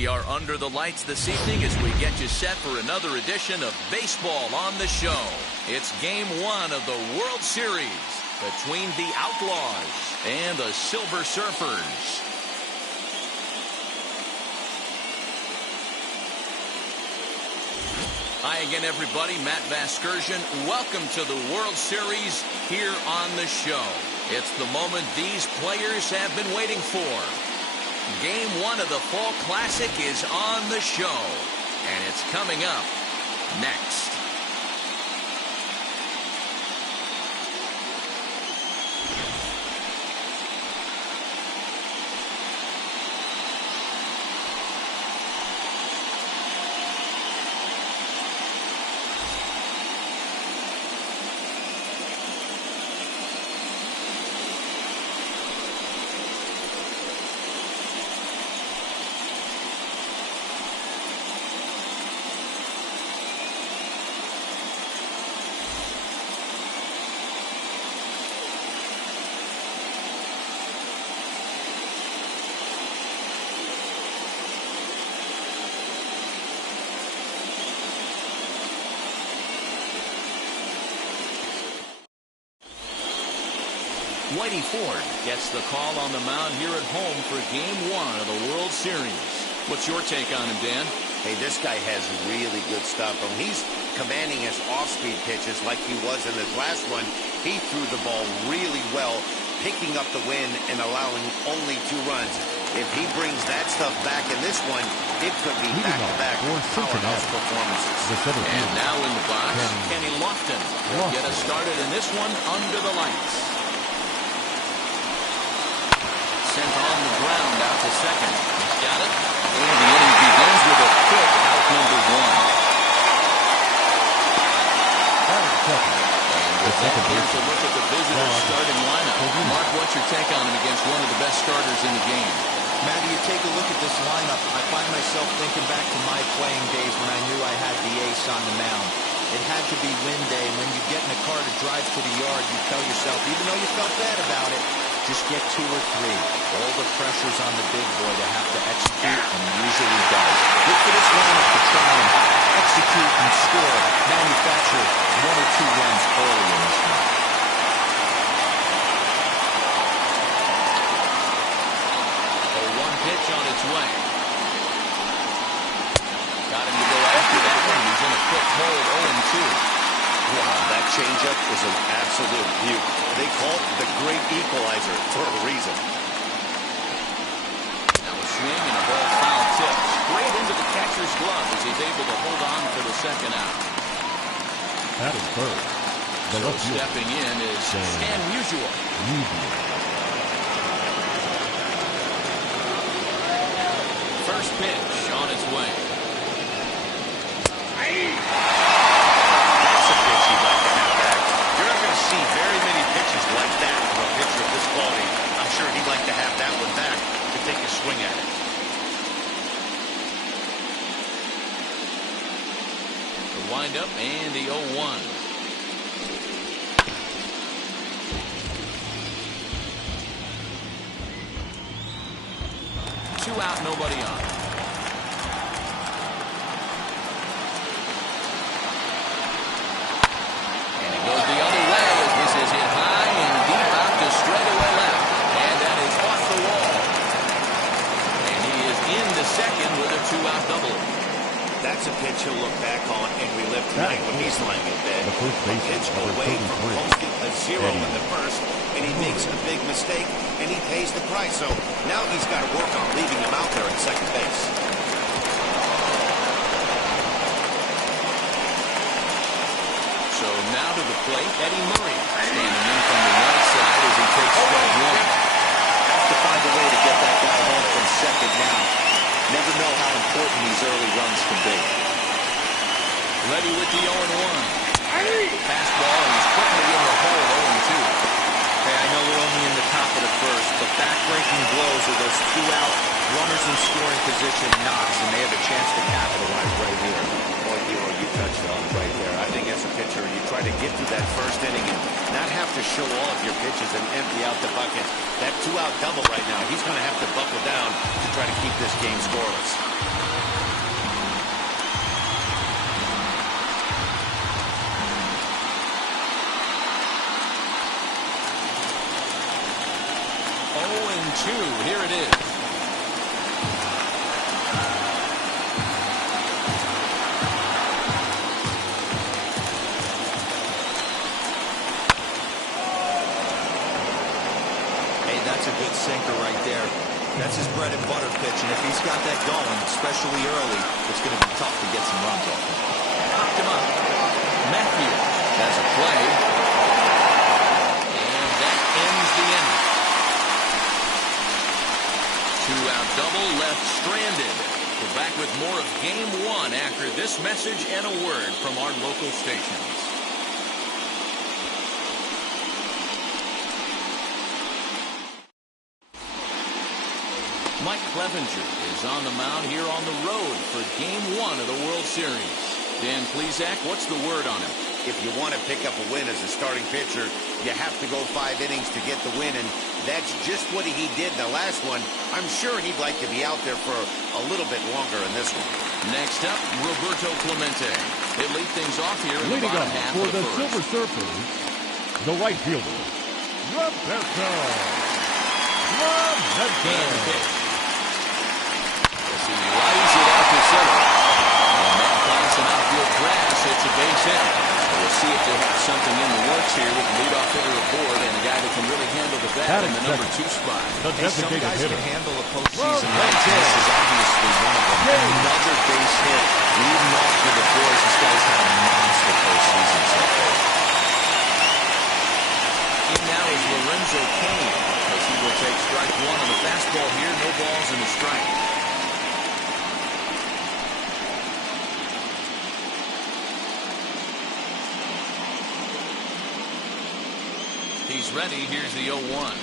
We are under the lights this evening as we get you set for another edition of Baseball on the Show. It's Game 1 of the World Series between the Outlaws and the Silver Surfers. Hi again, everybody. Matt Vasgersian. Welcome to the World Series here on the show. It's the moment these players have been waiting for. Game 1 of the Fall Classic is on the show, and it's coming up next. Whitey Ford gets the call on the mound here at home for Game 1 of the World Series. What's your take on him, Dan? Hey, this guy has really good stuff. When he's commanding his off-speed pitches like he was in his last one, he threw the ball really well, picking up the win and allowing only 2 runs. If he brings that stuff back in this one, it could be back-to-back powerhouse performances. And now in the box, Kenny Lofton will get us started in this one under the lights. Sent on the ground out to second. He's got it. And the inning begins with a quick out number 1. And with that, here's a look at the visitors' starting lineup. Mark, what's your take on him against one of the best starters in the game? Matty, you take a look at this lineup. I find myself thinking back to my playing days when I knew I had the ace on the mound. It had to be win day. When you get in a car to drive to the yard, you tell yourself, even though you felt bad about it, just get 2 or 3. All the pressure's on the big boy to have to execute, and he usually does. Look for this lineup to try and execute and score, manufacture 1 or 2 runs early in this one. A 1 pitch on its way. Got him to go after that one. He's in a quick hold, 0-2. Wow, that changeup is an absolute beaut. They call it the great equalizer for a reason. Now a swing and a ball foul tip straight into the catcher's glove as he's able to hold on for the second out. That is third. So stepping in is Stan Musial. First pitch on its way. That's a pitch you'd like to have back. You're not going to see very many pitches like that from a pitcher of this quality. I'm sure he'd like to have that one back to take a swing at it. The windup and the 0-1. 2 out, nobody on. And it goes the other way as this is hit high and deep out to straightaway left. And that is off the wall. And he is into second with a 2-out double. That's a pitch he'll look back on and relive tonight when he's lying in bed. The first A pitch away from posting a 0 in the first, and he makes a big mistake, and he pays the price. So now he's got to work on leaving him out there at second base. So now to the plate, Eddie Murray standing in from the right side as he takes strike 1. Have to find a way to get that guy home from second now. Never know how important these early runs can be. Ready with the 0-1. Fastball, and he's quickly in the hole, 0-2. Hey, I know we're only in the top of the first, but back-breaking blows are those 2-out runners in scoring position knocks, and they have a chance to capitalize right here. Or you touchdown right there. I think as a pitcher, you try to get through that first inning and not have to show all of your pitches and empty out the bucket. That 2-out double right now, he's going to have to buckle down to try to keep this game scoreless. Here it is. Hey, that's a good sinker right there. That's his bread and butter pitch, and if he's got that going, especially early, it's going to be tough to get some runs off him. Popped him up. Matthews has a play. And that ends the inning. 2-out double left stranded. We're back with more of Game 1 after this message and a word from our local stations. Mike Clevenger is on the mound here on the road for Game 1 of the World Series. Dan Plesac, what's the word on him? If you want to pick up a win as a starting pitcher, you have to go 5 innings to get the win, and that's just what he did in the last one. I'm sure he'd like to be out there for a little bit longer in this one. Next up, Roberto Clemente. He'll lead things off here in the Leading bottom off half for of the the Silver first. Surfers, the right fielder, Roberto Clemente. And the pitch. As he rides it out to center. And that finds an outfield grass. It's a base hit. We'll see if they have something in the works here with the leadoff hitter aboard and a guy that can really handle the bat in the number 2 spot. The Hey, some designated guys hitter. can handle a postseason Whoa, like hey, this is obviously one of them. Another base hit. Leading off for the boys. This guy's had a monster postseason so far. In now is Lorenzo Kane as he will take strike 1 on the fastball here. No balls and a strike. He's ready. Here's the 0-1.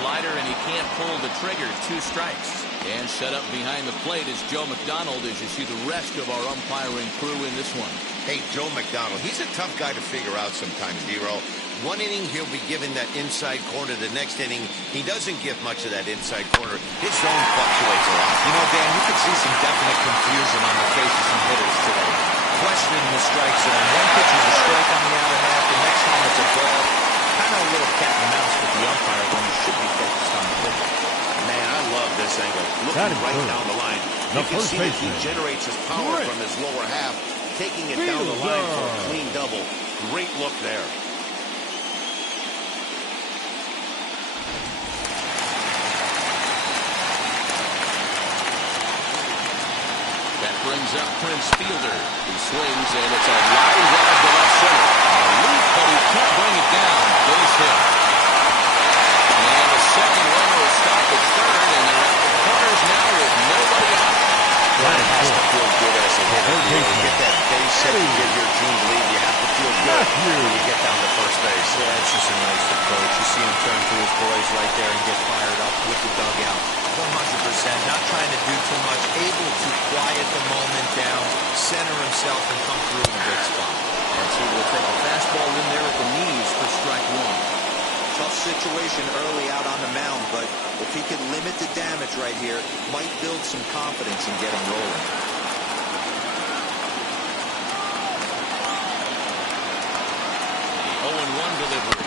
Slider, and he can't pull the trigger. 2 strikes. And set up behind the plate is Joe McDonald as you see the rest of our umpiring crew in this one. Hey, Joe McDonald, he's a tough guy to figure out sometimes, D-Roll. One inning, he'll be given that inside corner. The next inning, he doesn't give much of that inside corner. His zone fluctuates a lot. You know, Dan, you could see some definite confusion on the face of some hitters today. Questioning the strike zone. One pitch is a strike on the outer half. The next time it's a ball. Kind of a little cat and mouse with the umpire when you should be focused on the pitcher. Man, I love this angle. Looking right down the line. You can see that he generates his power from his lower half, taking it down the line for a clean double. Great look there. That brings up Prince Fielder. He swings, and it's a line drive to left center. A leap, but he can't bring it down. Base hit. And the second runner will stop at third, and they're at the corners now with nobody out. That has to feel good as a hitter. You get that base hit and give your team the lead. You have to feel good when you get down to first base. Yeah, it's just a nice approach. You see him turn to his boys right there and get fired up with the dugout. 100%. Not trying to do too much. Able to quiet the moment down, center himself, and come through in a big spot. And so we'll take a fastball in there at the knees for strike 1. Tough situation early out on the mound, but if he can limit the damage right here, might build some confidence and get him rolling. The 0-1 delivery.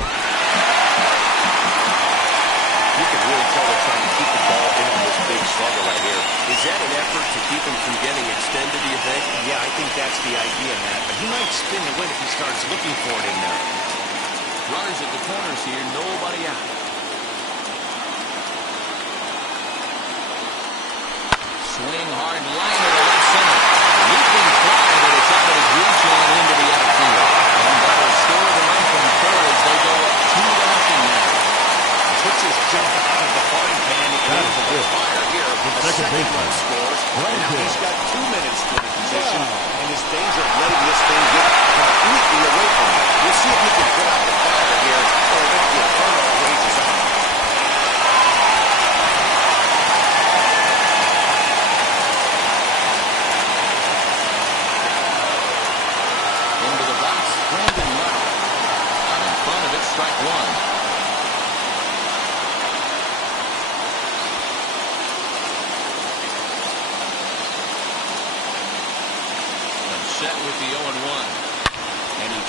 You can really tell they're trying to keep the ball in on this big slugger right here. Is that an effort to keep him from getting extended, do you think? Yeah, I think that's the idea, Matt. But he might spin the win if he starts looking for it in there. Runners at the corners here, nobody out. Swing hard, line to the left center. Leaping fly, but it's out of his reach and into the outfield. And that'll score the run from third as they go up 2-0 now. Pitches jump out of the frying pan into the fire here. The second run scores. And now he's got 2 minutes to the position. And his danger of letting this thing get completely away from him. We'll see if he can put out the fire here or if the inferno rages on.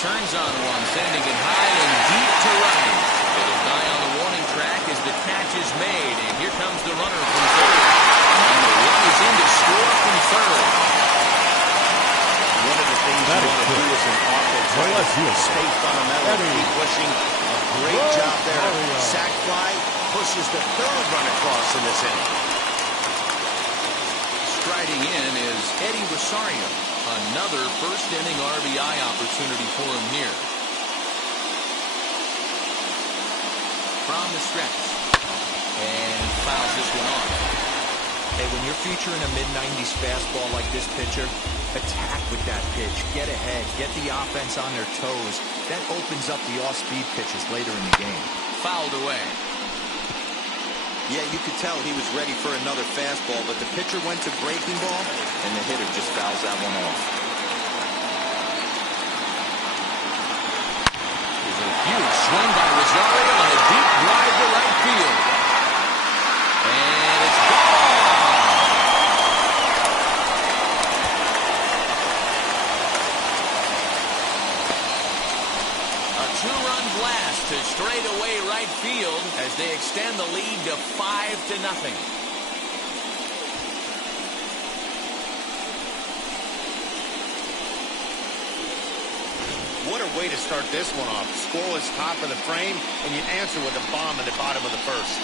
turns on one, sending it high and deep to right. It'll die on the warning track as the catch is made, and here comes the runner from third. And the run is in to score from third. One of the things you want to do as an offense is stay fundamental, keep pushing. A great job there. Sack fly pushes the third run across in this inning. Striding in is Eddie Rosario. Another first inning RBI opportunity for him here. From the stretch. And he fouls this one off. Hey, when you're featuring a mid-90s fastball like this pitcher, attack with that pitch. Get ahead. Get the offense on their toes. That opens up the off-speed pitches later in the game. Fouled away. Yeah, you could tell he was ready for another fastball, but the pitcher went to breaking ball, and the hitter just fouls that one off. There's a huge swing by Rosario on a deep drive to right field. And it's gone! A two-run blast to straightaway right field as they extend the lead to 5-0. What a way to start this one off. Scoreless top of the frame, and you answer with a bomb in the bottom of the first.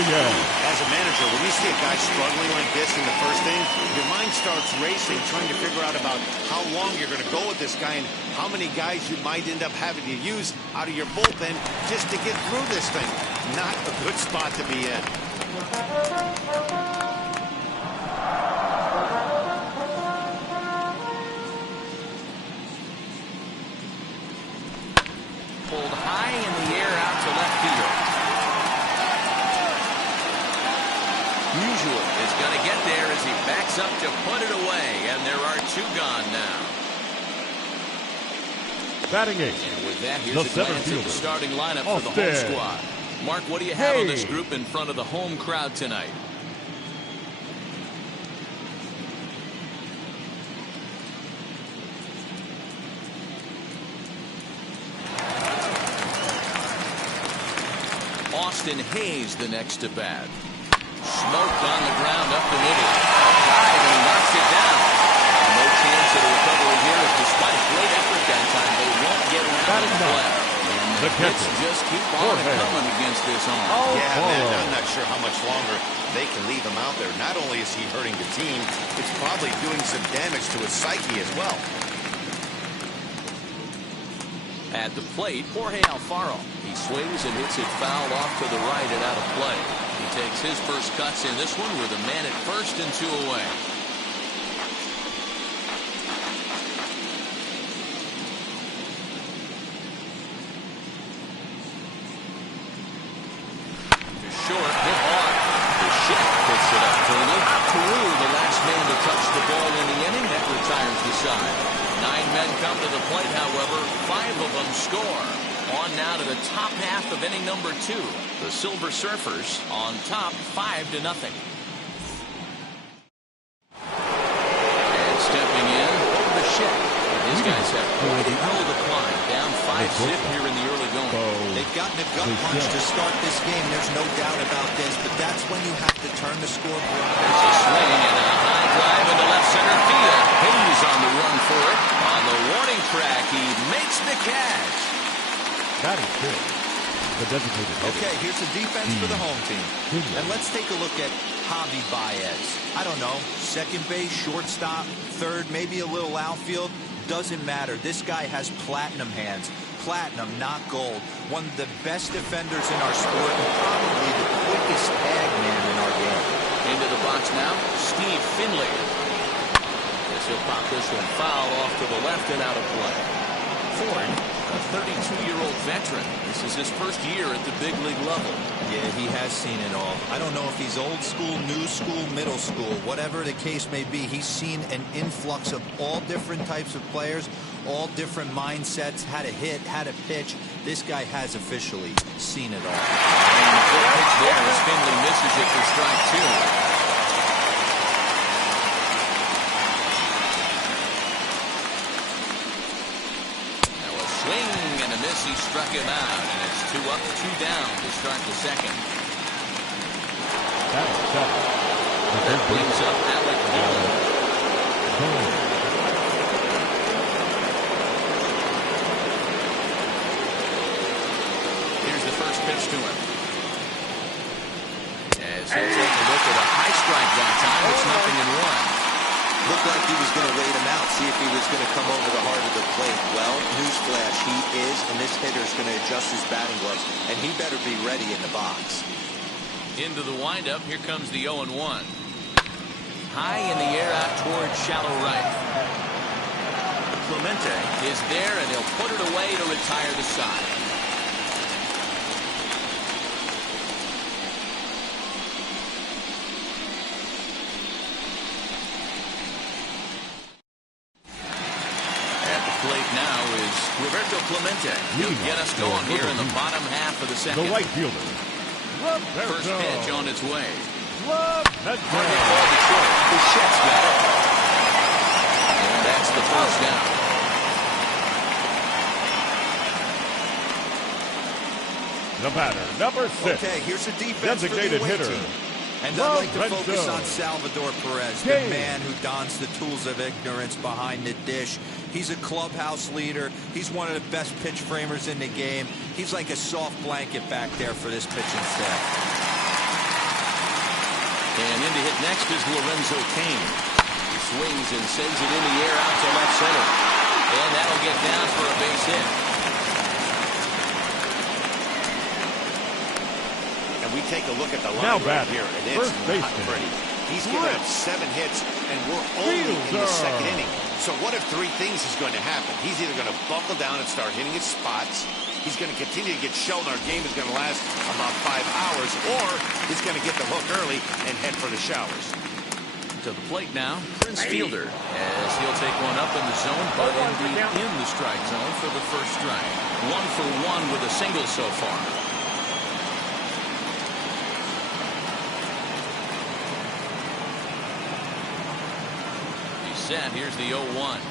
As a manager, when you see a guy struggling like this in the first inning, your mind starts racing, trying to figure out about how long you're going to go with this guy and how many guys you might end up having to use out of your bullpen just to get through this thing. Not a good spot to be in. Pulled high in the air out to left field. Usual is going to get there as he backs up to put it away, and there are two gone now. Batting eight. And with that, here's a glance at the starting lineup for the home squad. Mark, what do you have on this group in front of the home crowd tonight? Austin Hayes the next to bat. Smoked on the ground up the middle. Dive and he knocks it down. No chance of a recovery here despite great effort that time. They won't get around the play. And the hits just keep on coming against this arm. Yeah, man, I'm not sure how much longer they can leave him out there. Not only is he hurting the team, it's probably doing some damage to his psyche as well. At the plate, Jorge Alfaro. He swings and hits it foul off to the right and out of play. He takes his first cuts in this one with a man at first and two away. To short, hit hard. The shift picks it up cleanly. Peru, the last man to touch the ball in the inning, that retires the side. 9 men come to the plate, however. 5 of them score. On now to the top half of inning number 2. The Silver Surfers on top 5-0. And stepping in, over the ship. These guys have quite a no decline. Down 5-zip here in the early going. They've gotten a gut punch to start this game. There's no doubt about this, but that's when you have to turn the scoreboard. There's a swing and a high drive into left center field. Hayes on the run for it. On the warning track, he makes the catch. That is good. The designated hitter. Okay, here's the defense for the home team. And let's take a look at Javi Baez. I don't know, second base, shortstop, third, maybe a little outfield. Doesn't matter. This guy has platinum hands. Platinum, not gold. One of the best defenders in our sport and probably the quickest tag man in our game. Into the box now, Steve Finley. As he'll pop this one foul off to the left and out of play. Ford a 32-year-old veteran. This is his first year at the big league level. Yeah, he has seen it all. I don't know if he's old school, new school, middle school, whatever the case may be. He's seen an influx of all different types of players, all different mindsets, how to hit, how to pitch. This guy has officially seen it all. And the good pitch there as Finley misses it for strike two. Now a swing and a miss. He struck him out, and it's 2 up, 2 down to start the second. That brings up Alec Myrtle. First pitch to him. As he'll take a look at a high strike that time, it's 0-1. Looked like he was going to wait him out, see if he was going to come over the heart of the plate. Well, newsflash, he is, and this hitter is going to adjust his batting gloves, and he better be ready in the box. Into the windup, here comes the 0-1. High in the air out towards shallow right. Clemente is there, and he'll put it away to retire the side. Clemente. He'll get us going here in the bottom half of the second. The right fielder. First pitch on its way. That's Bouchette's got it. And that's the first down. The batter, number 6. Okay, here's a defense designated for the away hitter. team. And I'd like to focus on Salvador Perez, the man who dons the tools of ignorance behind the dish. He's a clubhouse leader. He's one of the best pitch framers in the game. He's like a soft blanket back there for this pitching staff. And in to hit next is Lorenzo Cain. He swings and sends it in the air out to left center. And that'll get down for a base hit. We take a look at the line right here, and it's not pretty. He's given up 7 hits, and we're only in the second inning. So what if 3 things is going to happen? He's either going to buckle down and start hitting his spots, he's going to continue to get shelled, our game is going to last about 5 hours, or he's going to get the hook early and head for the showers. To the plate now, Prince Fielder, as he'll take one up in the zone, but indeed in the strike zone for the first strike. 1 for 1 with a single so far. Here's the 0-1.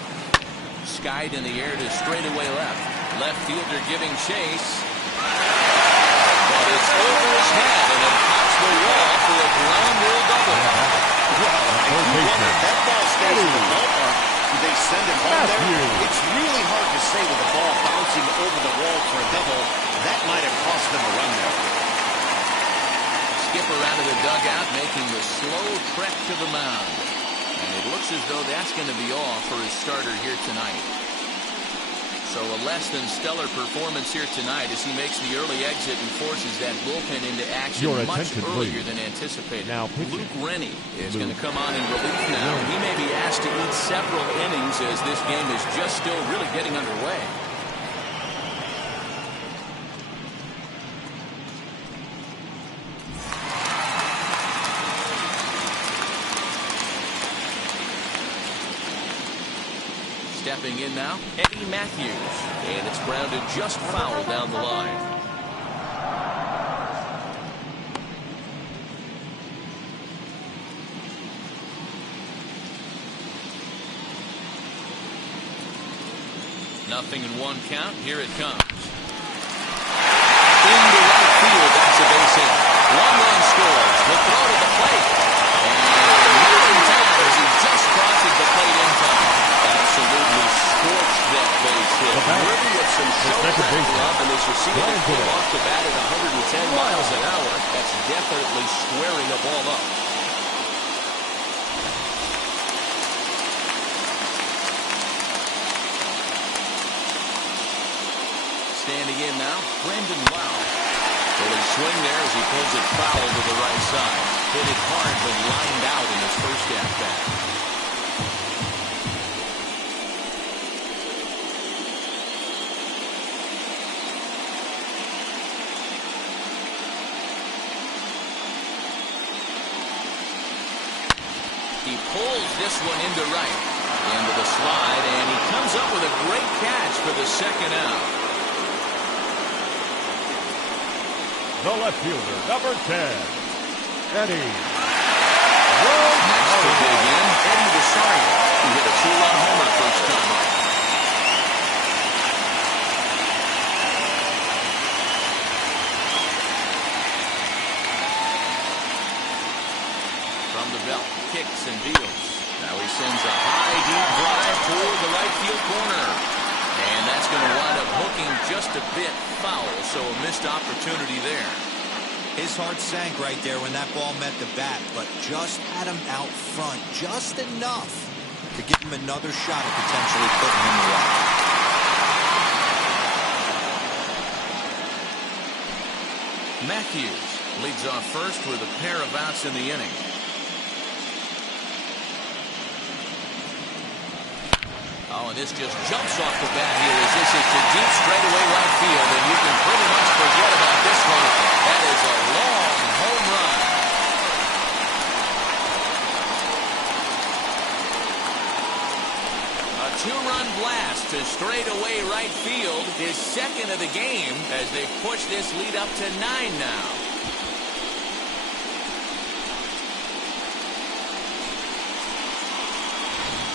Skied in the air to straightaway left. Left fielder giving chase. But it's over his head, and it pops the wall for a ground rule double. Well, that ball stays in the ballpark. Do they send it home there? It's really hard to say with the ball bouncing over the wall for a double. That might have cost them a run there. Skipper out of the dugout, making the slow trek to the mound. And it looks as though that's going to be all for his starter here tonight. So a less than stellar performance here tonight as he makes the early exit and forces that bullpen into action much earlier than anticipated. Now Luke Rennie is going to come on in relief now. He may be asked to eat several innings as this game is just still really getting underway. Stepping in now, Eddie Matthews. And it's grounded just foul down the line. Nothing in 1 count. Here it comes. Into right field. That's a base hit. 1 run scores. The throw to the plate. And moving down as he just crosses the plate in time. Absolutely scorched that base hit. Worthy of some shoulder love, and as you see it came off the bat at 110 miles an hour. That's definitely squaring a ball up. Standing in now, Brandon Lau. Early swing there as he pulls it foul to the right side. Hit it hard but lined out in his first at-bat. He pulls this one into right. Into the slide, and he comes up with a great catch for the second out. The left fielder, number 10, Eddie. Next to dig in, Eddie Rosario, who hit a 2-run homer first time up. From the belt, kicks and deals. Now he sends a high, deep drive toward the right field corner. And that's going to wind up hooking just a bit foul, so a missed opportunity there. His heart sank right there when that ball met the bat, but just had him out front just enough to give him another shot at potentially putting him away. Matthews leads off first with a pair of outs in the inning. Oh, and this just jumps off the bat here as this is to deep straightaway right field, and you can pretty much forget about this one. That is a long home run. A 2-run blast to straightaway right field, his second of the game as they push this lead up to 9 now.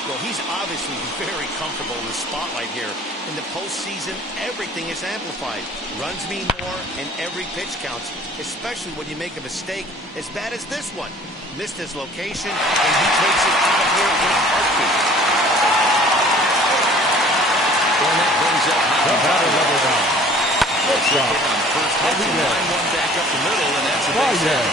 Well, he's obviously very comfortable in the spotlight here. In the postseason, everything is amplified. Runs mean more, and every pitch counts, especially when you make a mistake as bad as this one. Missed his location, and he takes it out of here with a heartbeat. And that brings up The batter level down. Good job on the first pitch, and line one back up the middle, and that's a base hit.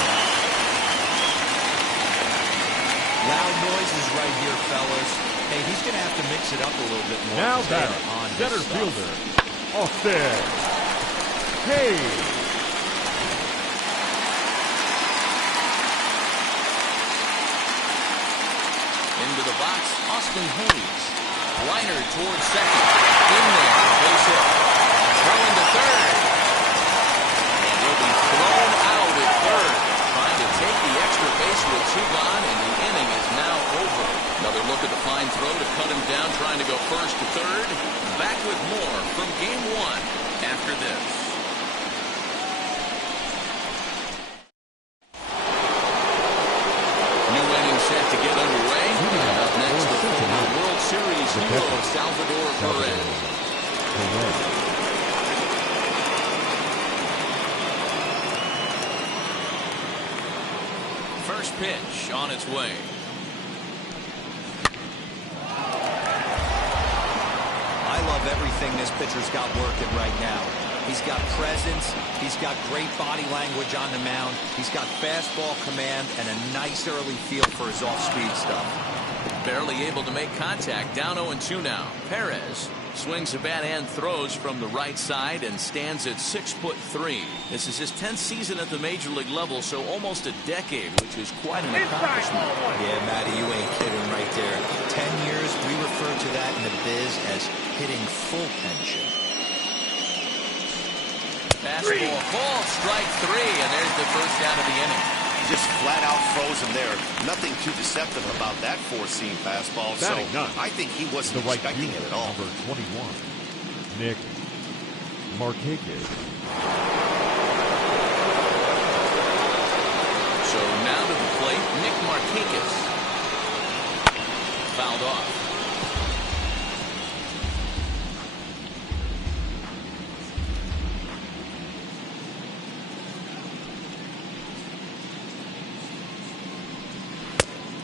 Loud noises right here, fellas. Hey, he's going to have to mix it up a little bit more. Now batter, center fielder, Austin Hayes. Into the box, Austin Hayes. Liner towards second. In there, base hit. Throw into third. And will be thrown out at third. Trying to take the extra base with 2 gone, and the inning is now over. Another look at the fine throw to cut him down, trying to go first to third. Back with more from Game 1 after this. New inning set to get underway. Up next, the former World Series hero, Salvador Perez. First pitch on its way. I love everything this pitcher's got working right now. He's got presence. He's got great body language on the mound. He's got fastball command and a nice early feel for his off-speed stuff. Barely able to make contact. Down 0-2 now. Perez swings the bat and throws from the right side and stands at 6'3". This is his 10th season at the major league level, so almost a decade, which is quite an accomplishment. Yeah, Matty, you ain't kidding right there. 10 years, we refer to that in the biz as hitting full pension. Fastball, ball, strike 3, and there's the first out of the inning. Just flat out froze him there. Nothing too deceptive about that four-seam fastball. So I think he wasn't expecting it at all. Number 21, Nick Markakis. So now to the plate, Nick Markakis. Fouled off.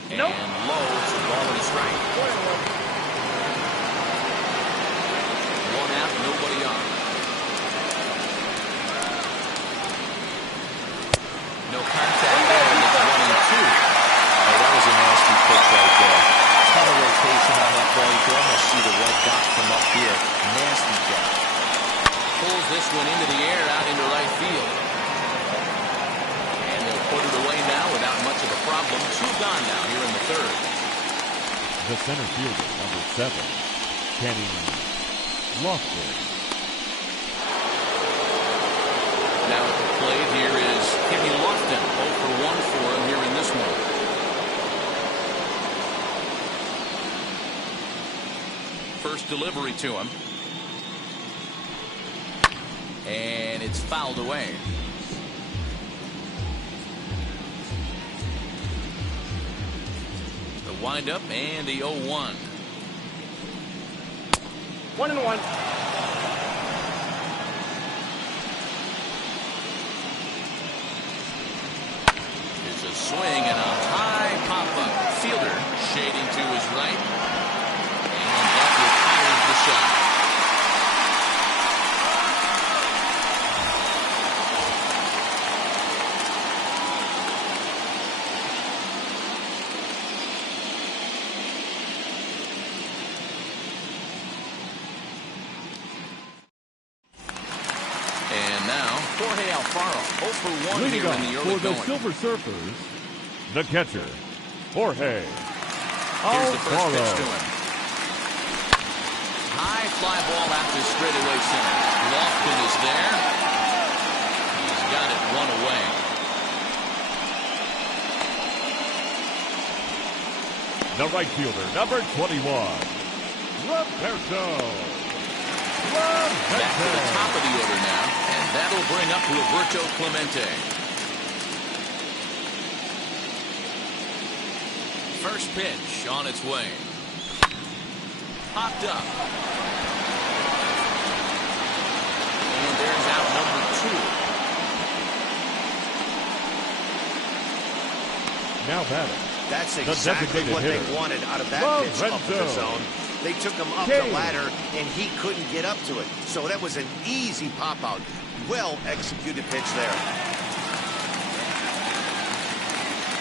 And low, it's a ball and a strike. 1 out, nobody on. No contact there, and it's 1-2. Oh, that was a nasty pitch right there. Ton of rotation on that ball. You can almost see the red dot from up here. Nasty job. Pulls this one into the air, out into right field. And they'll put it away now without much of a problem. 2 gone now here in the third. The center fielder, number 7, Kenny Lofton. Now at the plate here is Kenny Lofton. 0 for 1 for him here in this one. first delivery to him. And it's fouled away. The windup and the 0-1. 1-1. Here's a swing and a high pop-up. Fielder shading to his right. And that retires the shot. Jorge Alfaro, 0 for 1 Leading here off in the early for the going. Silver Surfers, the catcher, Jorge Here's the first pitch to Alfaro. him. High fly ball out to straightaway center. Lofton is there. He's got it one away. The right fielder, number 21, Roberto. Back to the top of the order now, and that'll bring up Roberto Clemente. First pitch on its way. Popped up. And there's out number 2. Now batting. That's The exactly designated what hitter, they wanted out of that pitch up in the Lorenzo zone. They took him up Kane. the ladder, and he couldn't get up to it. So that was an easy pop-out. Well-executed pitch there.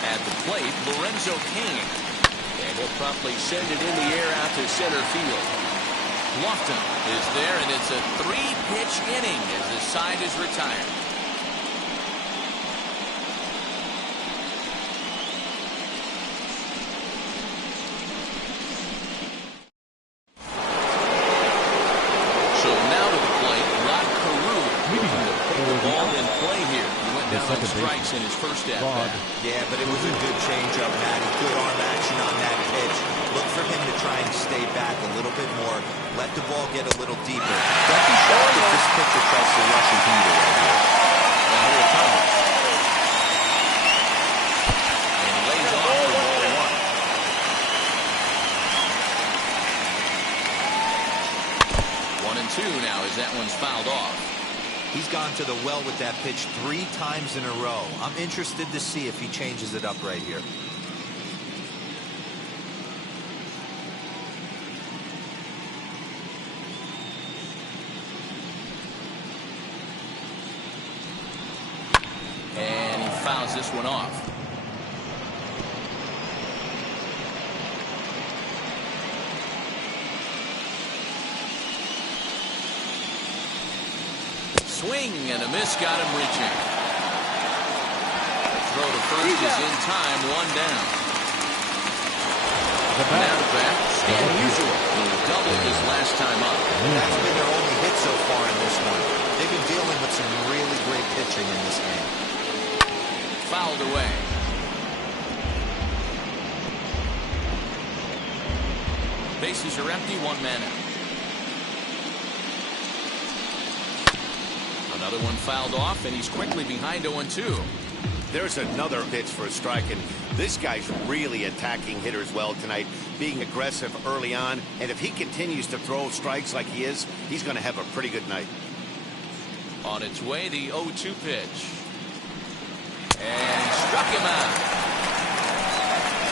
At the plate, Lorenzo Kane. And he'll promptly send it in the air out to center field. Lofton is there, and it's a 3-pitch inning as the side is retired. So now to the plate, Rod Carew looking to put the ball in play here. He went down on strikes in his first at-bat. Yeah, but it was a good changeup, Matty. Good arm action on that pitch. Look for him to try and stay back a little bit more. Let the ball get a little deeper. Don't be shocked if this pitcher tries to rush a heater right here. And here it comes. And he lays off for ball 1. 1-2 now as that one's fouled off. He's gone to the well with that pitch 3 times in a row. I'm interested to see if he changes it up right here. And he fouls this one off. Swing and a miss got him reaching. The throw to first is in time, 1 down. Now to bat, Stan Musial, who doubled his last time up. That's been their only hit so far in this one. They've been dealing with some really great pitching in this game. Fouled away. Bases are empty, 1 man out. Another one fouled off, and he's quickly behind 0-2. There's another pitch for a strike, and this guy's really attacking hitters well tonight, being aggressive early on, and if he continues to throw strikes like he is, he's going to have a pretty good night. On its way, the 0-2 pitch. And he struck him out.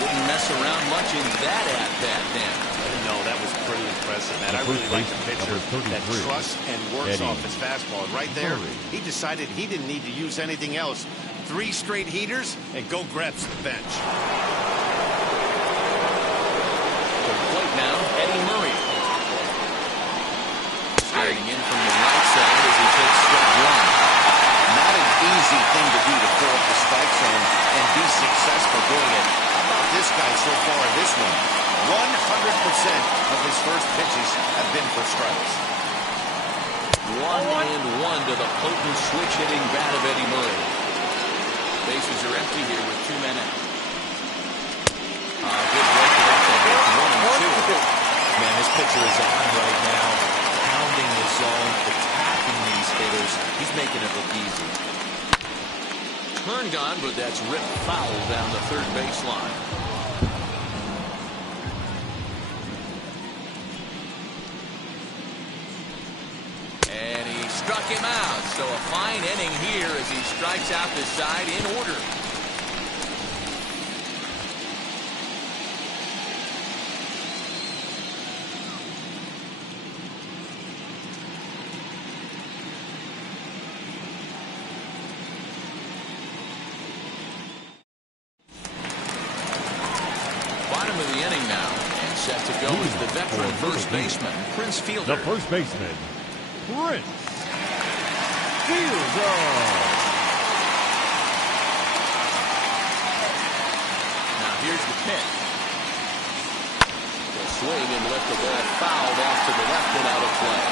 Didn't mess around much in that at-bat then. No, that was pretty impressive, man. I really like the pitcher that trusts and works off his fastball. Right there, he decided he didn't need to use anything else. 3 straight heaters and go grab some bench. To the plate now, Eddie Murray. Starting in from the right side as he takes strike 1. Not an easy thing to do to fill up the strike zone and be successful doing it. How about this guy so far in this one? 100% of his first pitches have been for strikes. 1-1 to the potent switch-hitting bat of Eddie Murray. Bases are empty here with 2 men out. Good break it up and 1-2. Man, this pitcher is on that's ripped foul down the third baseline. And he struck him out. So a fine inning here as he strikes out the side in order. Bottom of the inning now, and set to go is the veteran first baseman, Prince Fielder. The first baseman, Prince Fielder. Now here's the pitch. The swing and lift the ball fouled off to the left and out of play.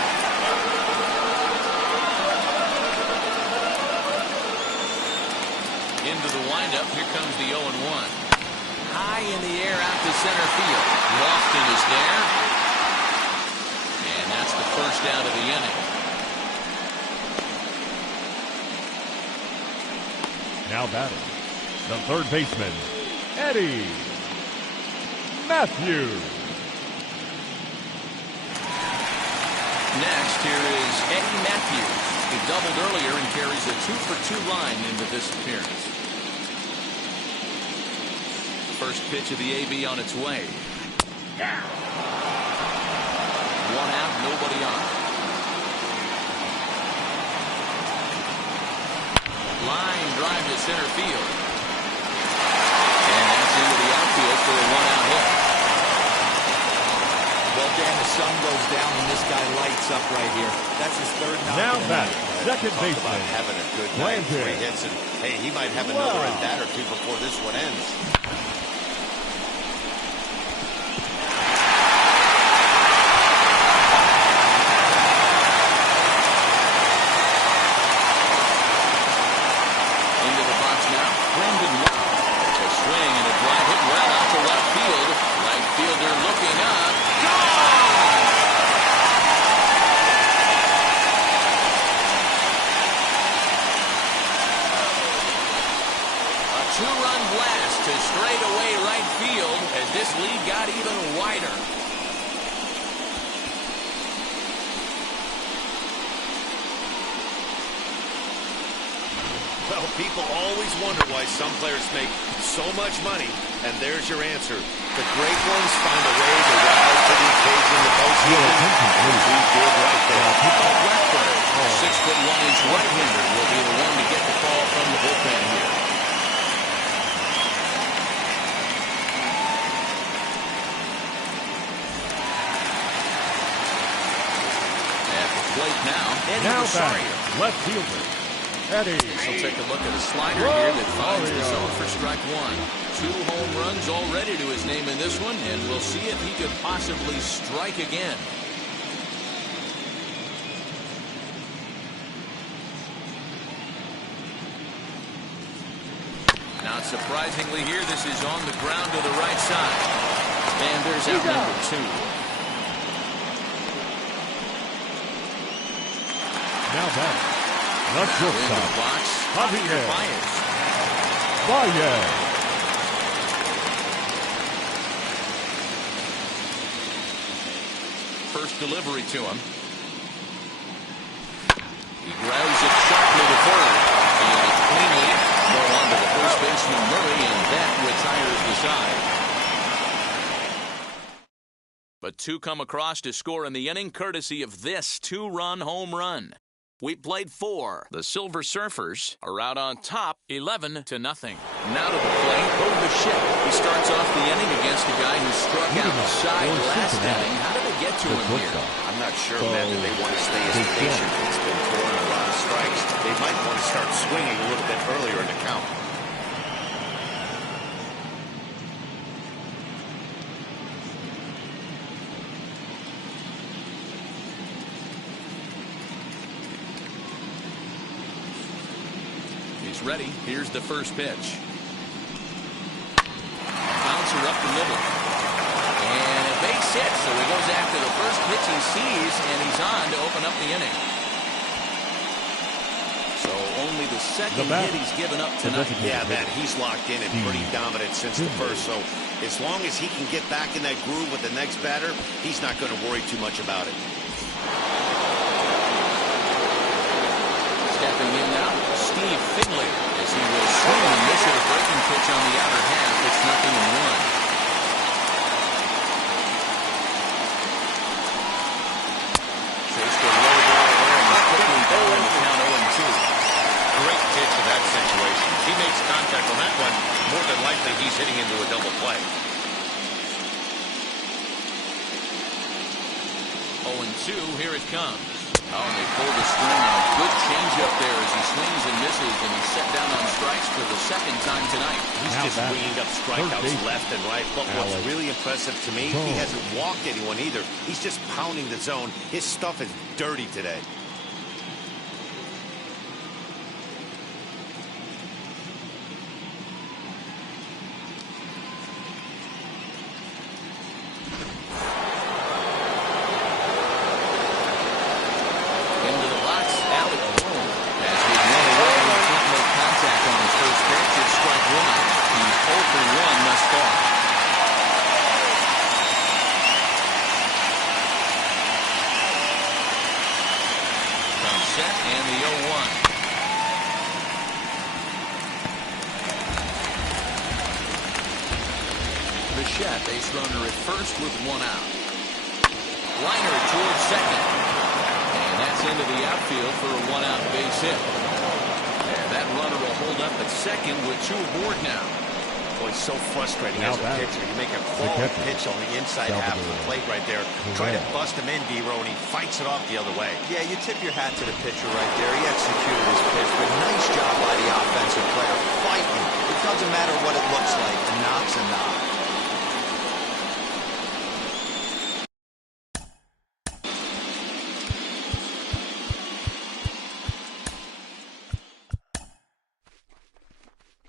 Into the windup, here comes the 0-1. High in the air out to center field. Lofton is there. And that's the first out of the inning. Now batting, the third baseman, Eddie Matthews. Next, here is Eddie Matthews. He doubled earlier and carries a 2-for-2 line into this appearance. First pitch of the AB on its way. One out, nobody on. Line drive to center field. And that's into the outfield for a one-out hit. Well, Dan, the sun goes down and this guy lights up right here. That's his third knock. Now batting, second Talk about baseman, having a good night, Brandon. 3 hits, and hey, he might have another at bat or two before this one ends. Two-run blast to straightaway right field as this lead got even wider. Well, people always wonder why some players make so much money, and there's your answer. The great ones find a way to rise to the occasion in the postseason, and he did right there. Blackburn, 6'1" right-hander, will be the one to get the call from the bullpen here. Plate now. Now batting, left fielder, Eddie. We'll take a look at a slider here that finds the zone for strike one. 2 home runs already to his name in this one, and we'll see if he could possibly strike again. Now, surprisingly here, this is on the ground to the right side. And there's out number 2. Now batting, the shortstop, Box, Javier Baez. First delivery to him. He grabs it sharply to third. Fielded cleanly. Go on to the first baseman Murray, and that retires the side. But 2 come across to score in the inning, courtesy of this 2-run home run. We played 4. The Silver Surfers are out on top, 11-0. Now to the plate, Bichette. He starts off the inning against a guy who struck out the side last inning. How did they get to him here? I'm not sure, Matt, that they want to stay as patient. He's been throwing a lot of strikes. They might want to start swinging a little bit earlier in the count. Ready. Here's the first pitch. Bouncer up the middle. And a base hit, so he goes after the first pitch he sees, and he's on to open up the inning. So only only the second hit he's given up tonight. Yeah, man, he's locked in and pretty dominant since the first. So as long as he can get back in that groove with the next batter, he's not going to worry too much about it. Stepping in now, Steve Finley, as he will swing and miss at a breaking pitch on the outer half. It's 0-1. Chased a low ball there and is quickly down in the count 0-2. Great pitch in that situation. If he makes contact on that one, more than likely he's hitting into a double play. 0-2, here it comes. Oh, and they pull the string on a good changeup there as he swings and misses, and he's set down on strikes for the second time tonight. He's just winging up strikeouts left and right. But what's really impressive to me, he hasn't walked anyone either. He's just pounding the zone. His stuff is dirty today. Base runner at first with one out. Liner towards second. And that's into the outfield for a one-out base hit. And that runner will hold up at second with two aboard now. Boy, it's so frustrating as a pitcher. You make a quality pitch on the inside half of the plate right there. Try to bust him in, D-Row, and he fights it off the other way. Yeah, you tip your hat to the pitcher right there. He executed his pitch, but nice job by the offensive player fighting. It doesn't matter what it looks like. A knock's a knock.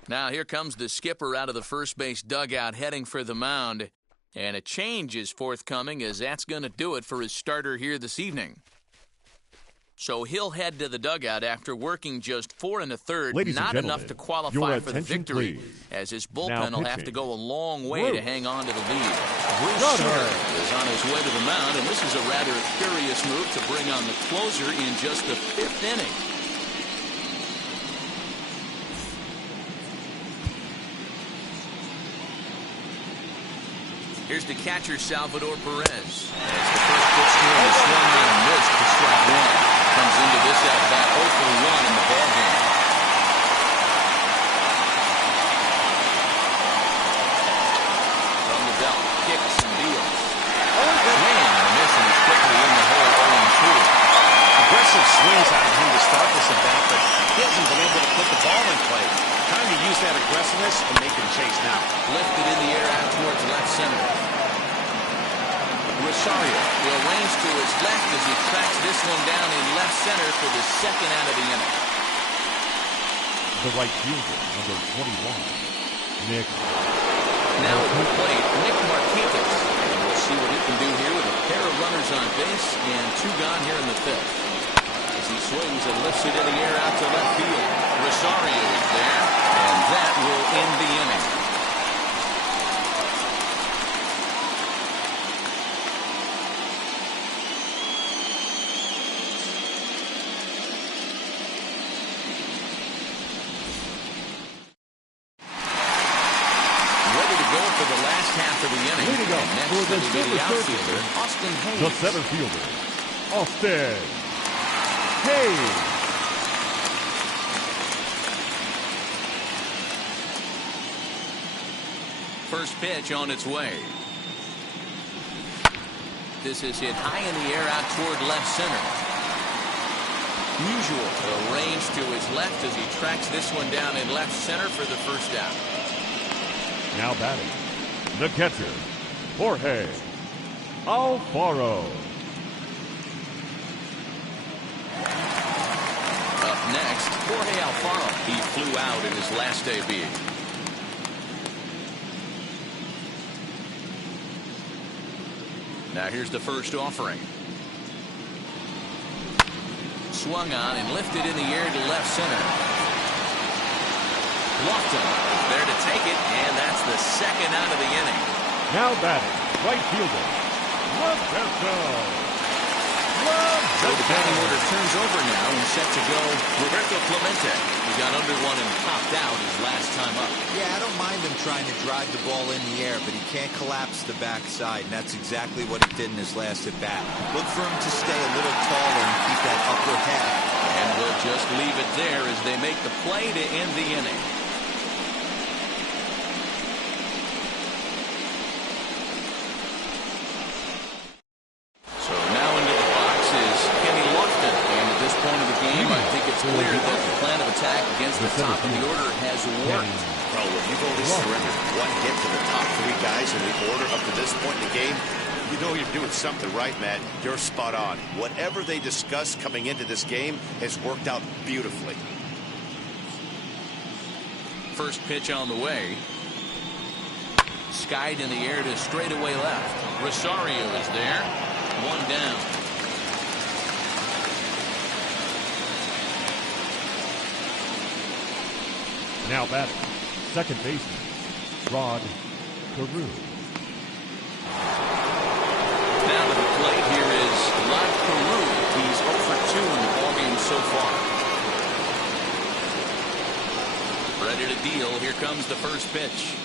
Now here comes the skipper out of the first base dugout heading for the mound. And a change is forthcoming, as that's going to do it for his starter here this evening. So he'll head to the dugout after working just 4 1/3, not enough to qualify for the victory, as his bullpen will have to go a long way to hang on to the lead. Bruce Sutter is on his way to the mound, and this is a rather curious move to bring on the closer in just the 5th inning. Here's the catcher, Salvador Perez. As the first pitch to him is swung on and missed for strike one. Comes into this at-bat 0 for 1 in the ballgame. From the belt, kicks and deals. Swing and a miss, and he's quickly in the hole 0-2. Aggressive swings out of him to start this at-bat, but he hasn't been able to put the ball in play. Trying to use that aggressiveness and make him chase now. Lifted in the air out towards left center. Rosario will range to his left as he tracks this one down in left center for the second out of the inning. The right fielder, number 21, Nick. Now at the plate, Nick Markakis. And we'll see what he can do here with a pair of runners on base and 2 gone here in the 5th. As he swings and lifts it in the air out to left field. Rosario is there, and that will end the inning. Ready to go for the last half of the inning. Ready to go Next for the will be the outfielder, Austin Hayes. The center fielder, Austin Hayes. First pitch on its way. This is hit high in the air out toward left center. Usual will range to his left as he tracks this one down in left center for the first out. Now batting, the catcher, Jorge Alfaro. Up next, Jorge Alfaro. He flew out in his last debut. Now here's the first offering. Swung on and lifted in the air to left center. Lofton is there to take it, and that's the second out of the inning. Now batting, right fielder, Roberto. So the batting order turns over now and set to go Roberto Clemente. He got under one and popped out his last time up. Yeah, I don't mind him trying to drive the ball in the air, but he can't collapse the backside, and that's exactly what he did in his last at bat. Look for him to stay a little taller and keep that upper half. And we'll just leave it there as they make the play to end the inning. Clear that the plan of attack against the top of the order has worked. Bro, if you've only surrendered one hit to the top three guys in the order up to this point in the game, you know you're doing something right, Matt. You're spot on. Whatever they discussed coming into this game has worked out beautifully. First pitch on the way. Skied in the air to straightaway left. Rosario is there. One down. Now batting, second baseman, Rod Carew. Down to the plate here is Rod Carew. He's 0 for 2 in the ballgame so far. Ready to deal. Here comes the first pitch.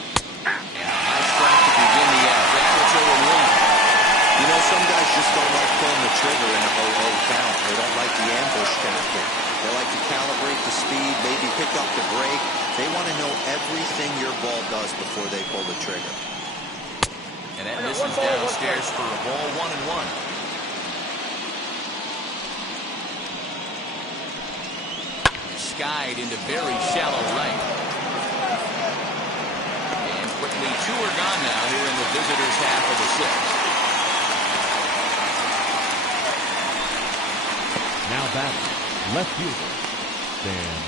And a high strike to begin the at-bat. It's 0-1. You know, some guys just don't like pulling the trigger in a 0-0 count. They don't like the ambush tactic. They like to calibrate the speed, maybe pick up the brake. They want to know everything your ball does before they pull the trigger. And that misses downstairs for a ball, 1-1. Skied into very shallow right. And quickly 2 are gone now here in the visitors' half of the 6th. Now batting, left fielder, Stan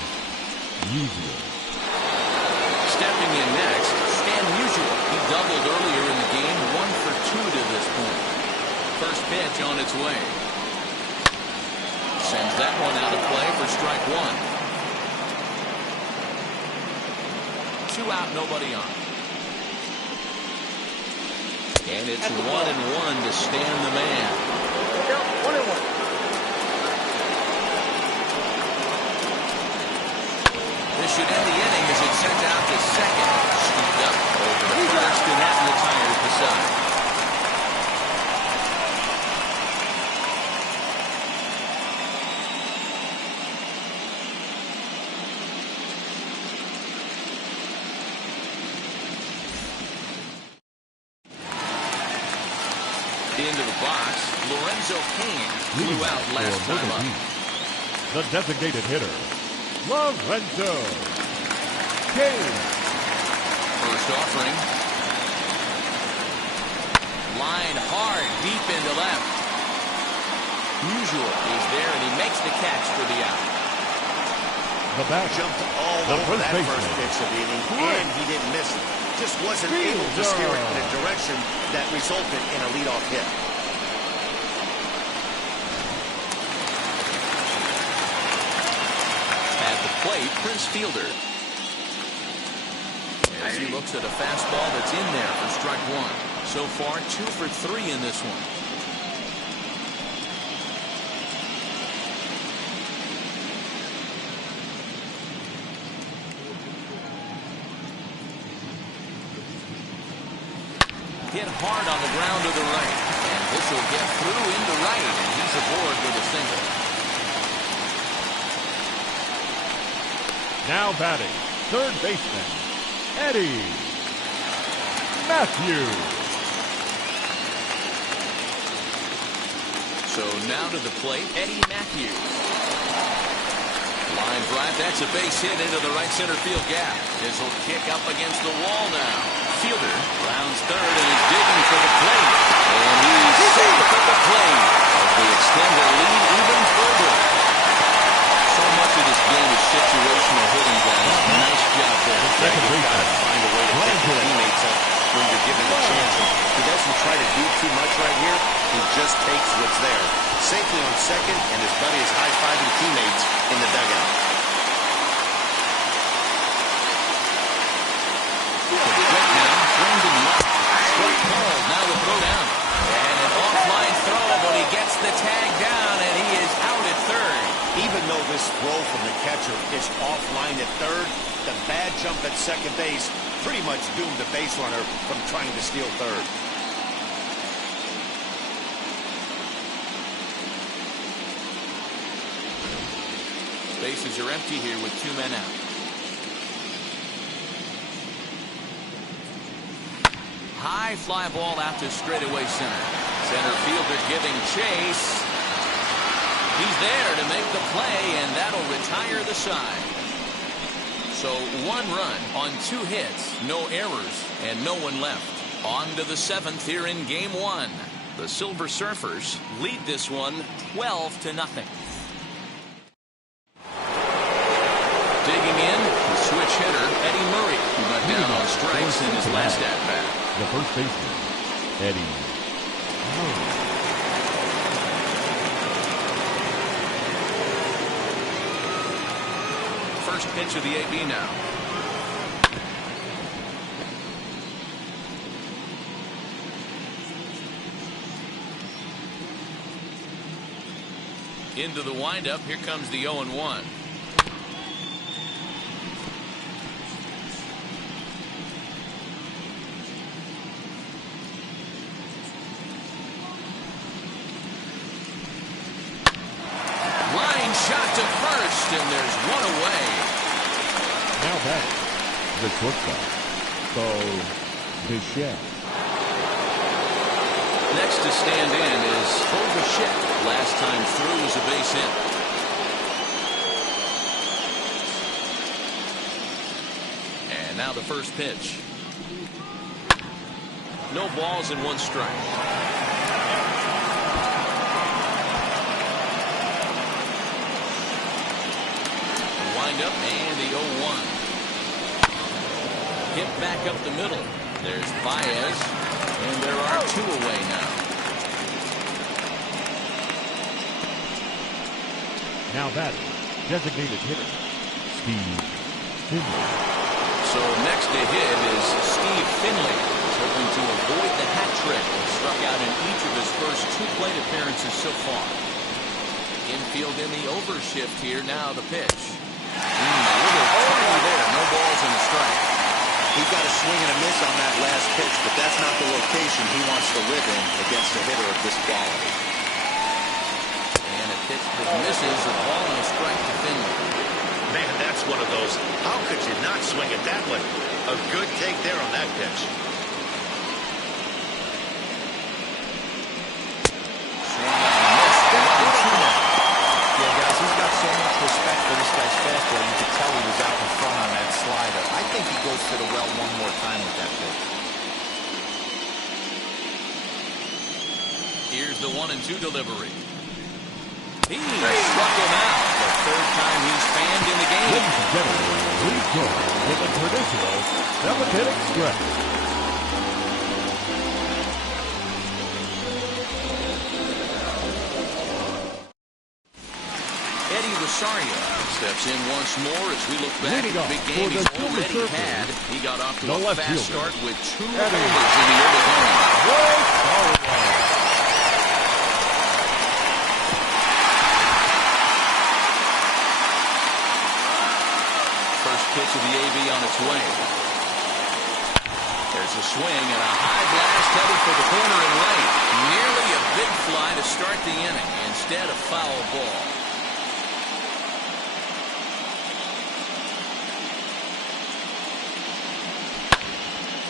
Musial. Stepping in next, Stan Musial. He doubled earlier in the game, 1 for 2 to this point. First pitch on its way. Sends that one out of play for strike 1. 2 out, nobody on. And it's 1-1 to Stan the man. 1-1. This should end the inning as it's sent out to second. Scooped up over the first, and that retires the side. Into the box, Lorenzo Kane flew out last time up. The designated hitter, Lorenzo Kane. First offering. Line hard, deep into left. Musial is there, and he makes the catch for the out. The bat Jumped all over that first pitch of the inning, and he didn't miss it. Just wasn't able to steer it in a direction that resulted in a leadoff hit. Plate, Prince Fielder. As he looks at a fastball that's in there for strike 1. So far, 2 for 3 in this one. Hit hard on the ground to the right. And this will get through into right, and he's aboard with a single. now batting, third baseman, Eddie Matthews. So now to the plate, Eddie Matthews. Line drive, that's a base hit into the right center field gap. This will kick up against the wall now. Fielder rounds third and is digging for the plate. And he's safe at the plate as they extend their lead even further. So much of this game is situational hitting, guys. Nice job there. You've got to find a way to pick your teammates up when you're given the chance. He doesn't try to do too much right here. He just takes what's there. Safely on second, and his buddy is high-fiving teammates in the dugout. know this throw from the catcher is offline at third. The bad jump at second base pretty much doomed the base runner from trying to steal third. Bases are empty here with 2 men out. High fly ball out to straightaway center. Center fielder giving chase. He's there to make the play, and that'll retire the side. So 1 run on 2 hits, no errors, and no one left. On to the 7th here in Game 1. The Silver Surfers lead this one 12-0. Digging in, the switch hitter, Eddie Murray, who got down on strikes in his last at-bat. The first baseman, Eddie Murray. First pitch of the AB now. Into the windup, here comes the 0-1. Shot to first, and there's 1 away. Now back, the shortstop, Bo Bichette. Next to stand in is Bo Bichette. Last time through was a base hit. And now the first pitch. No balls and 1 strike. Up and the 0-1. Hit back up the middle. There's Baez, and there are 2 away now. Now batting, designated hitter, Steve Finley. So next to hit is Steve Finley. He's hoping to avoid the hat trick. He struck out in each of his first 2 plate appearances so far. Infield in the overshift here. Now the pitch. A little tiny there. No balls and a strike. He got a swing and a miss on that last pitch, but that's not the location he wants to live in against a hitter of this quality. And a pitch that misses, a ball and a strike to Finley. Man, that's one of those. How could you not swing at that one? A good take there on that pitch. Swung and missed. 1-2 now. Yeah, guys, he's got so much respect for this guy's fastball. You could tell he was out in front on that slider. I think he goes to the well 1 more time with that pitch. Here's the 1-2 delivery. He struck him out. The 3rd time he's fanned in the game. Ladies and gentlemen, please join with a traditional 7th-inning stretch. Eddie Rosario steps in once more as we look back at the big game he's already had. He got off to a fast start with 2 homers in the early going. First pitch of the AB on its way. There's a swing and a high blast headed for the corner and right. Nearly a big fly to start the inning. Instead, a foul ball.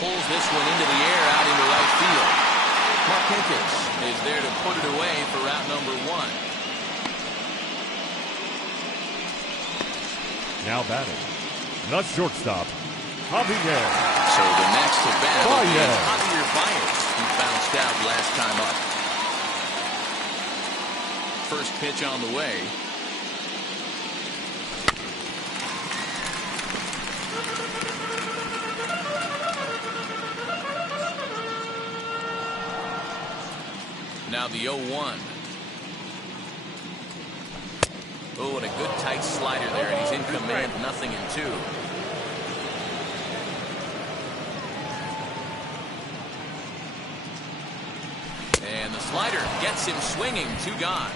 Pulls this one into the air out into right field. Marquez is there to put it away for out number 1. Now batting, the shortstop, Javier. So the next at bat will be Javier Baez, who bounced out last time up. First pitch on the way. Now the 0-1. Oh, and a good tight slider there, and he's in command, 0-2. And the slider gets him swinging, 2 gone.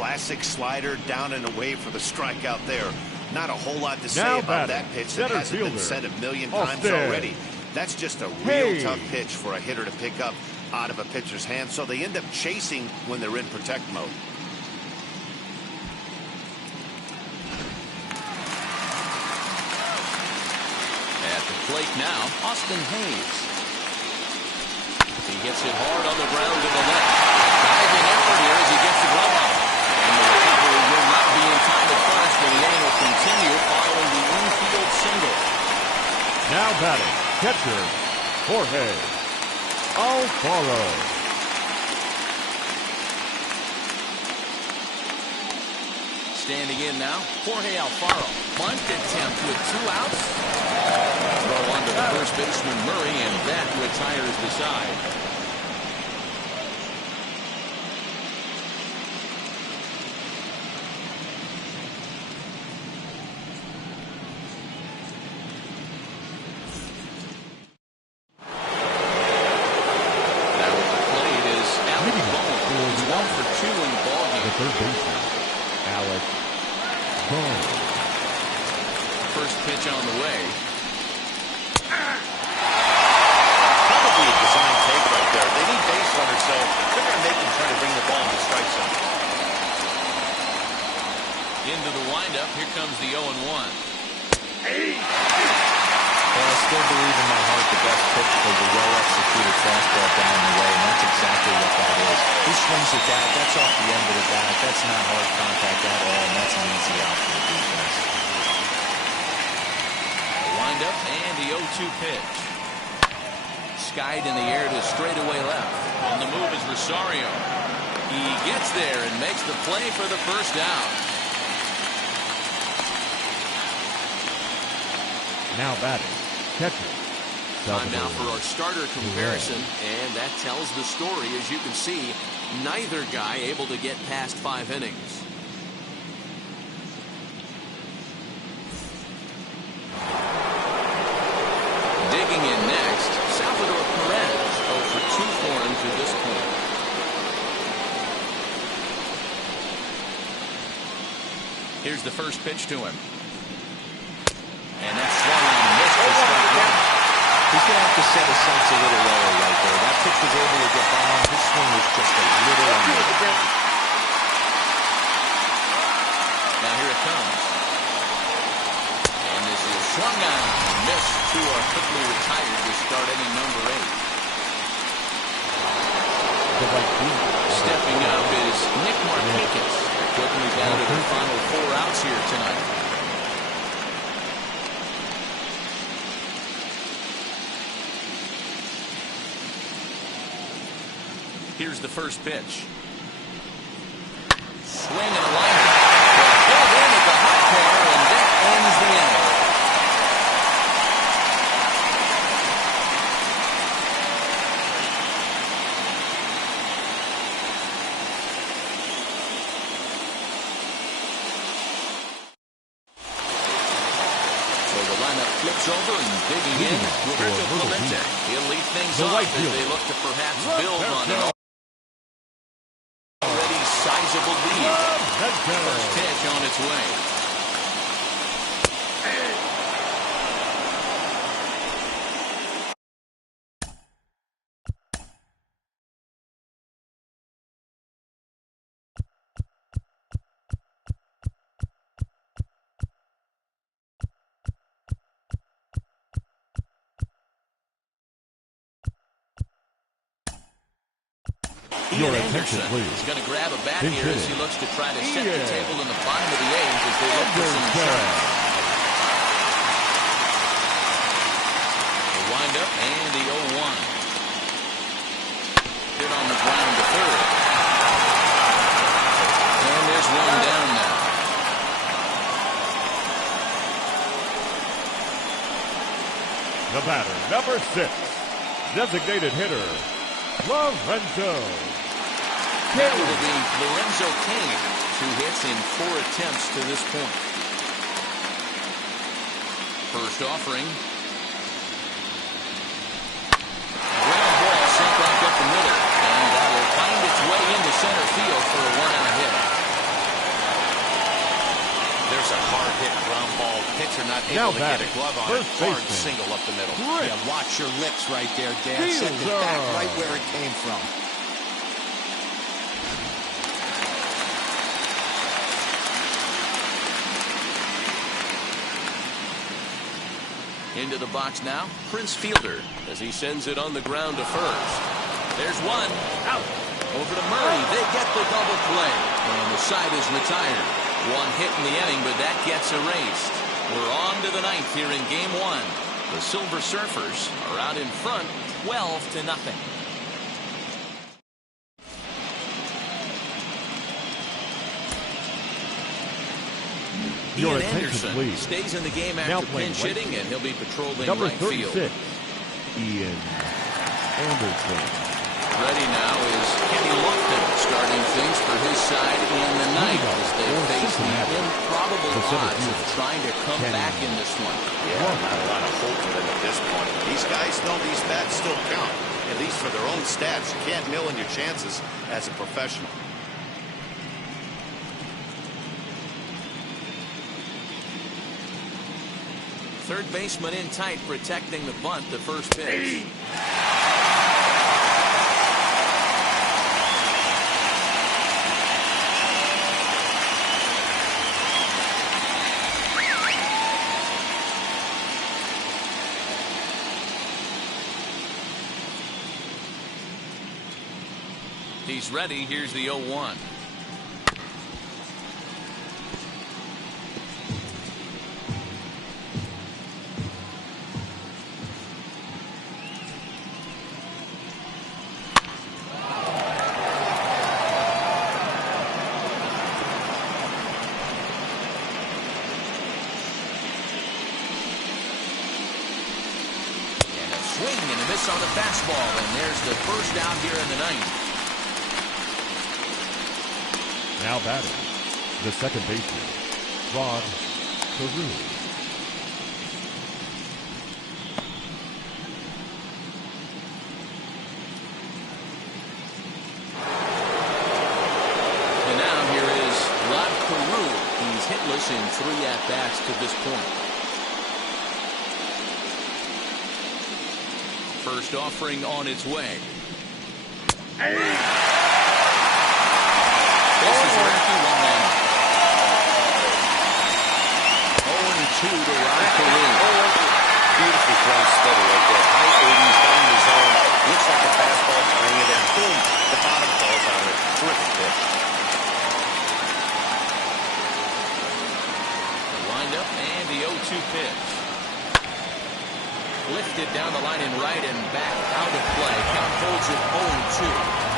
Classic slider down and away for the strikeout there. Not a whole lot to say about that pitch that hasn't been said a million times already. That's just a real tough pitch for a hitter to pick up out of a pitcher's hand, so they end up chasing when they're in protect mode. At the plate now, Austin Hayes. He hits it hard on the ground to the left. Diving effort here as he gets the glove on it. And the recovery will not be in time at first, and the inning will continue following the infield single. Now batting, catcher, Jorge Alfaro. Standing in now, Jorge Alfaro. Bunt attempt with 2 outs. Throw onto the first baseman Murray, and that retires the side. Third baseman, Alex Bone. First pitch on the way. Probably a design take right there. They need base runners, so they're going to make them try to bring the ball in the strike zone. Into the windup. Here comes the 0-1. Well, I still believe in my heart the best pitch was a well-executed fastball down the way, and that's exactly what that is. He swings at that. That's off the end of the bat. That's not hard contact at all, and that's an easy out for the defense. The windup and the 0-2 pitch. Skied in the air to straightaway left. On the move is Rosario. He gets there and makes the play for the first out. Now batting, catcher. Time now for our starter comparison, and that tells the story. As you can see, neither guy able to get past 5 innings. Digging in next, Salvador Perez, 0 for 2 for him to this point. Here's the first pitch to him. And that's swung on and missed for strike 1. He's going to have to set his sights a little lower right there. That pitch was able to get by him. His swing was just a little under. Now here it comes. And this is swung on and missed. 2 are quickly retired to start inning number 8. Stepping up is Nick Markakis. Quickly down to the final 4 outs here tonight. Here's the first pitch. Swing and a liner. Pulled in at the hot corner, and that ends the inning. So the lineup flips over, and digging in, Roberto Clemente. He'll lead things off as they look to perhaps build on an already sizable lead. First pitch on its way. Ian Anderson is going to grab a bat here as he looks to try to set the table in the bottom of the 8th as they look for some insurance. The windup and the 0-1. Hit on the ground to third. And there's one down now. The batter, number 6, designated hitter, Lorenzo. That will be Lorenzo Cain, 2 hits in 4 attempts to this point. First offering. Ground ball sent back up the middle, and that will find its way into center field for a 1-out hit. catcher not Now able to get batting, a glove on it. first Hard baseman. single up the middle. Yeah, watch your lips right there, Dan. Send it back right where it came from. Into the box now, Prince Fielder, as he sends it on the ground to first. There's one. Out. Over to Murray. They get the double play. And the side is retired. One hit in the inning, but that gets erased. We're on to the ninth here in game one. The Silver Surfers are out in front, 12-0. Your Ian attention, Anderson please. stays in the game Now after playing pinch right hitting, and he'll be patrolling Number right 36, field. Ian Anderson. Ready now is Kenny Lofton starting things for his side in the ninth as they face the improbable odds of trying to come back in this one. Yeah, not a lot of hope for them at this point. These guys know these bats still count, at least for their own stats. You can't mill in your chances as a professional. Third baseman in tight, protecting the bunt, the first pitch. He's ready. Here's the 0-1. Swing and a miss on the fastball, and there's the first out here in the ninth. Now batting, the second baseman, Rod Carew. And now here is Rod Carew. He's hitless in 3 at-bats to this point. First offering on its way. This is an empty 1 man. 0-2 to Rod Carew. Beautifully thrown stutter right there. High 80s down the zone. Looks like a fastball carrying it in. Boom. The bottom falls on it. Terrific pitch. The windup and the 0-2 pitch. Lifted down the line in right and back out of play. Count holds it 0-2.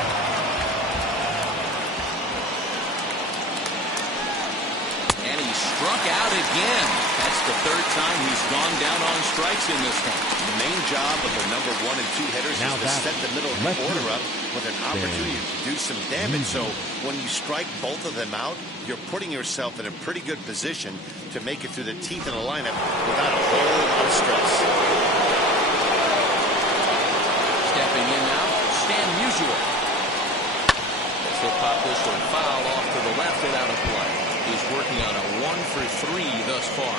And he struck out again. That's the third time he's gone down on strikes in this one. The main job of the number 1 and 2 hitters Now is to set the middle of the order up with an opportunity to do some damage. So when you strike both of them out, you're putting yourself in a pretty good position to make it through the teeth of the lineup without a whole lot of stress. Stepping in now, Stan Musial. As they pop this one foul off to the left and out of play. He's working on a 1-for-3 thus far.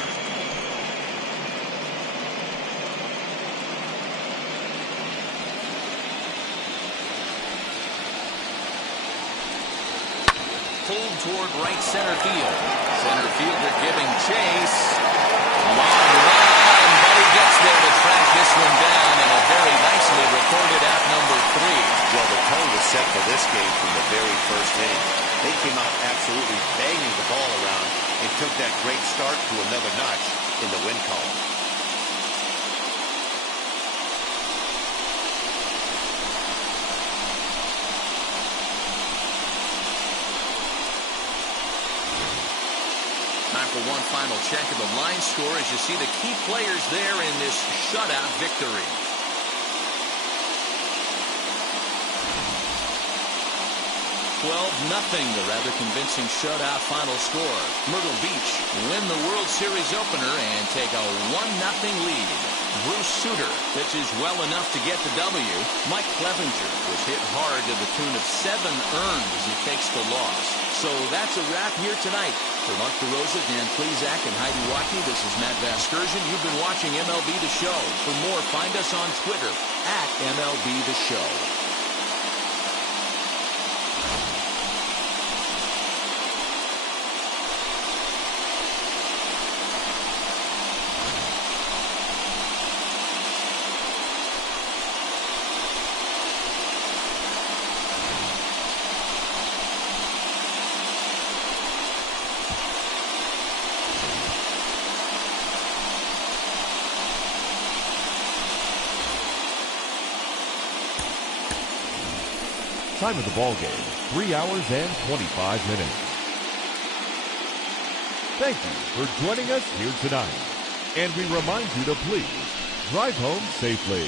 Pulled toward right center field. Center fielder giving chase. Long run, but he gets there to track this one down, and a very nicely recorded out number 3. Well, the tone was set for this game from the very first inning. They came out absolutely banging the ball around and took that great start to another notch in the win column. Time for one final check of the line score as you see the key players there in this shutout victory. the rather convincing shutout final score. Myrtle Beach win the World Series opener and take a 1-0 lead. Bruce Sutter pitches well enough to get the W. Mike Clevenger was hit hard to the tune of 7 earned as he takes the loss. So that's a wrap here tonight. For Mark DeRosa, Dan Plezak, and Heidi Watney, this is Matt Vasgersian. You've been watching MLB The Show. For more, find us on Twitter at MLB The Show. Time of the ball game, 3 hours and 25 minutes. Thank you for joining us here tonight. And we remind you to please drive home safely.